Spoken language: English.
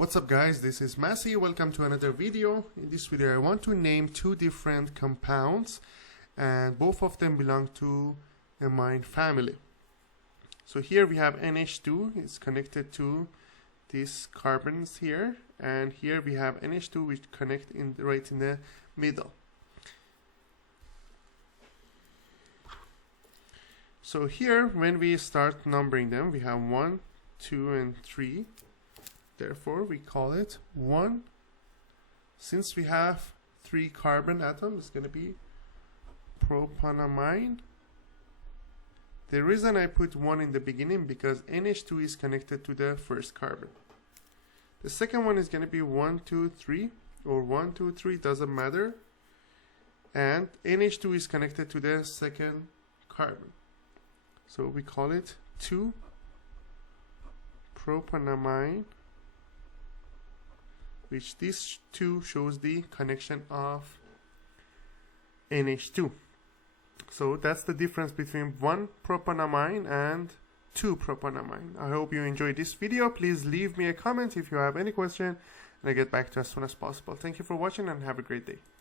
What's up guys, this is Massey. Welcome to another video. In this video I want to name two different compounds and both of them belong to amine family. So here we have NH2, it's connected to these carbons here, and here we have NH2 which connect right in the middle. So here when we start numbering them, we have 1, 2 and 3. Therefore, we call it 1. Since we have 3 carbon atoms, it's going to be propanamine. The reason I put 1 in the beginning because NH2 is connected to the first carbon. The second one is going to be 1, 2, 3 or 1, 2, 3, doesn't matter. And NH2 is connected to the second carbon. So we call it 2 propanamine, which this 2 shows the connection of NH2. So that's the difference between 1 propanamine and 2 propanamine. I hope you enjoyed this video. Please leave me a comment if you have any question, and I'll get back to you as soon as possible. Thank you for watching and have a great day.